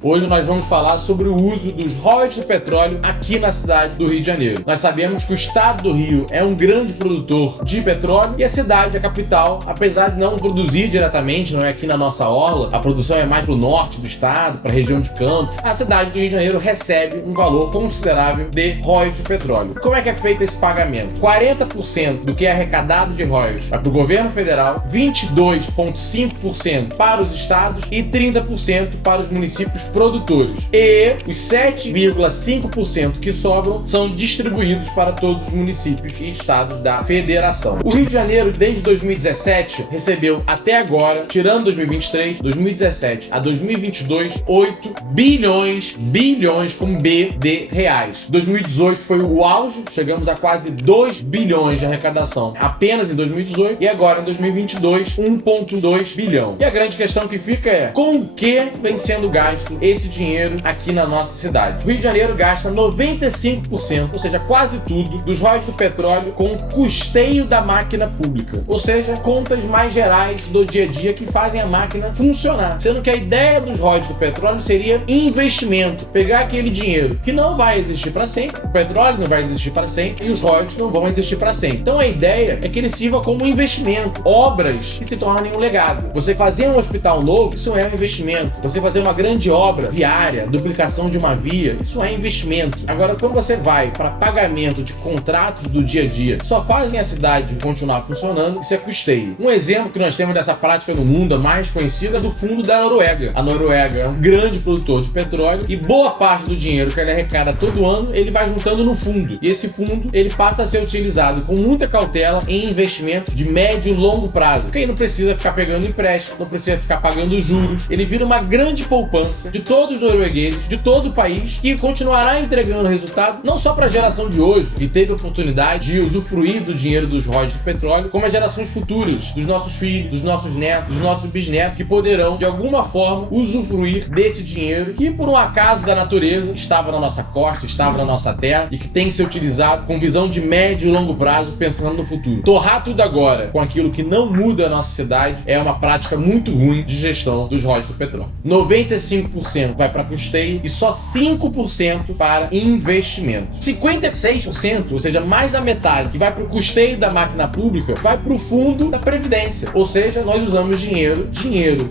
Hoje nós vamos falar sobre o uso dos royalties de petróleo aqui na cidade do Rio de Janeiro. Nós sabemos que o estado do Rio é um grande produtor de petróleo e a cidade, a capital, apesar de não produzir diretamente, não é aqui na nossa orla, a produção é mais para o norte do estado, para a região de Campos, a cidade do Rio de Janeiro recebe um valor considerável de royalties de petróleo. Como é que é feito esse pagamento? 40% do que é arrecadado de royalties vai para o governo federal, 22,5% para os estados e 30% para os municípios produtores. E os 7,5% que sobram são distribuídos para todos os municípios e estados da federação. O Rio de Janeiro, desde 2017, recebeu até agora, tirando 2023, 2017 a 2022, 8 bilhões com B de reais. 2018 foi o auge, chegamos a quase 2 bilhões de arrecadação apenas em 2018 e agora em 2022, 1,2 bilhão. E a grande questão que fica é com o que vem sendo gasto esse dinheiro aqui na nossa cidade. O Rio de Janeiro gasta 95%, ou seja, quase tudo, dos royalties do petróleo com custeio da máquina pública. Ou seja, contas mais gerais do dia a dia que fazem a máquina funcionar. Sendo que a ideia dos royalties do petróleo seria investimento. Pegar aquele dinheiro que não vai existir para sempre, o petróleo não vai existir para sempre e os royalties não vão existir para sempre. Então a ideia é que ele sirva como um investimento. Obras que se tornem um legado. Você fazer um hospital novo, isso é um investimento. Você fazer uma grande obra viária, duplicação de uma via, isso é investimento. Agora, quando você vai para pagamento de contratos do dia a dia, só fazem a cidade continuar funcionando, isso é custeio. Um exemplo que nós temos dessa prática no mundo, a mais conhecida, é do fundo da Noruega. A Noruega é um grande produtor de petróleo e boa parte do dinheiro que ele arrecada todo ano, ele vai juntando no fundo. E esse fundo, ele passa a ser utilizado com muita cautela em investimentos de médio e longo prazo. Porque aí não precisa ficar pegando empréstimo, não precisa ficar pagando juros. Ele vira uma grande poupança de todos os noruegueses, de todo o país, que continuará entregando resultado não só para a geração de hoje, que teve a oportunidade de usufruir do dinheiro dos royalties do petróleo, como as gerações futuras, dos nossos filhos, dos nossos netos, dos nossos bisnetos, que poderão, de alguma forma, usufruir desse dinheiro que, por um acaso da natureza, estava na nossa costa, estava na nossa terra e que tem que ser utilizado com visão de médio e longo prazo, pensando no futuro. Torrar tudo agora com aquilo que não muda a nossa cidade é uma prática muito ruim de gestão dos royalties do petróleo. 95% vai para custeio e só 5% para investimento. 56%, ou seja, mais da metade, que vai para o custeio da máquina pública, vai para o fundo da Previdência. Ou seja, nós usamos dinheiro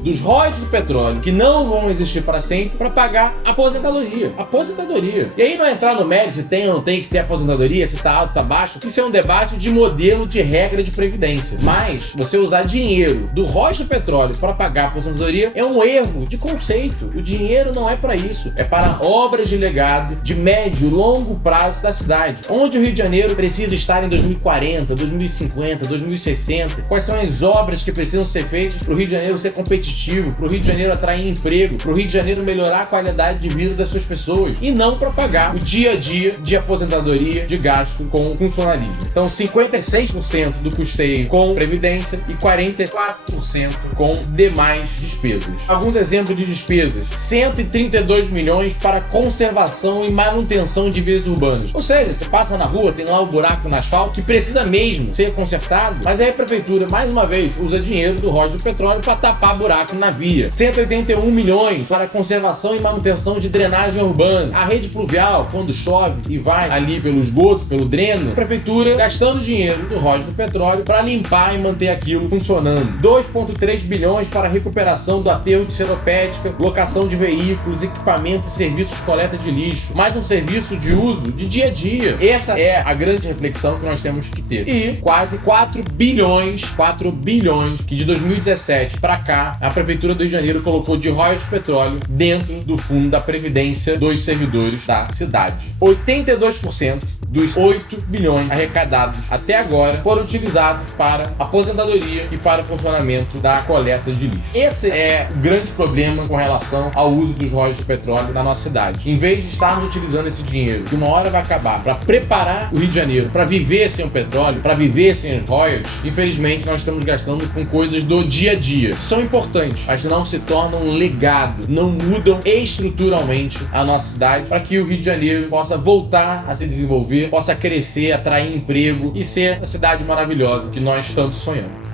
dos royalties do petróleo, que não vão existir para sempre, para pagar aposentadoria. Aposentadoria. E aí não entrar no mérito se tem ou não tem que ter aposentadoria, se está alto, está baixo. Isso é um debate de modelo de regra de previdência. Mas você usar dinheiro do royalties do petróleo para pagar aposentadoria é um erro de conceito. O dinheiro não é para isso, é para obras de legado de médio e longo prazo da cidade. Onde o Rio de Janeiro precisa estar em 2040, 2050, 2060? Quais são as obras que precisam ser feitas para o Rio de Janeiro ser competitivo, para o Rio de Janeiro atrair emprego, para o Rio de Janeiro melhorar a qualidade de vida das suas pessoas e não para pagar o dia a dia de aposentadoria, de gasto com funcionalismo. Então 56% do custeio com previdência e 44% com demais despesas. Alguns exemplos de despesas: 132 milhões para conservação e manutenção de vias urbanas. Ou seja, você passa na rua, tem lá um buraco no asfalto que precisa mesmo ser consertado, mas aí a prefeitura, mais uma vez, usa dinheiro do royalties do petróleo para tapar buraco na via. 181 milhões para conservação e manutenção de drenagem urbana. A rede pluvial, quando chove e vai ali pelo esgoto, pelo dreno, a prefeitura gastando dinheiro do royalties do petróleo para limpar e manter aquilo funcionando. 2,3 bilhões para recuperação do aterro de Seropédica, locação de veículos, equipamentos e serviços de coleta de lixo. Mais um serviço de uso de dia a dia. Essa é a grande reflexão que nós temos que ter. E quase 4 bilhões que de 2017 para cá a Prefeitura do Rio de Janeiro colocou de royalties de petróleo dentro do fundo da Previdência dos servidores da cidade. 82% dos 8 bilhões arrecadados até agora foram utilizados para aposentadoria e para o funcionamento da coleta de lixo. Esse é o grande problema com relação ao uso dos royalties de petróleo na nossa cidade. Em vez de estarmos utilizando esse dinheiro, que uma hora vai acabar, para preparar o Rio de Janeiro para viver sem o petróleo, para viver sem os royalties, infelizmente nós estamos gastando com coisas do dia a dia. São importantes, mas não se tornam um legado, não mudam estruturalmente a nossa cidade para que o Rio de Janeiro possa voltar a se desenvolver, possa crescer, atrair emprego e ser a cidade maravilhosa que nós tanto sonhamos.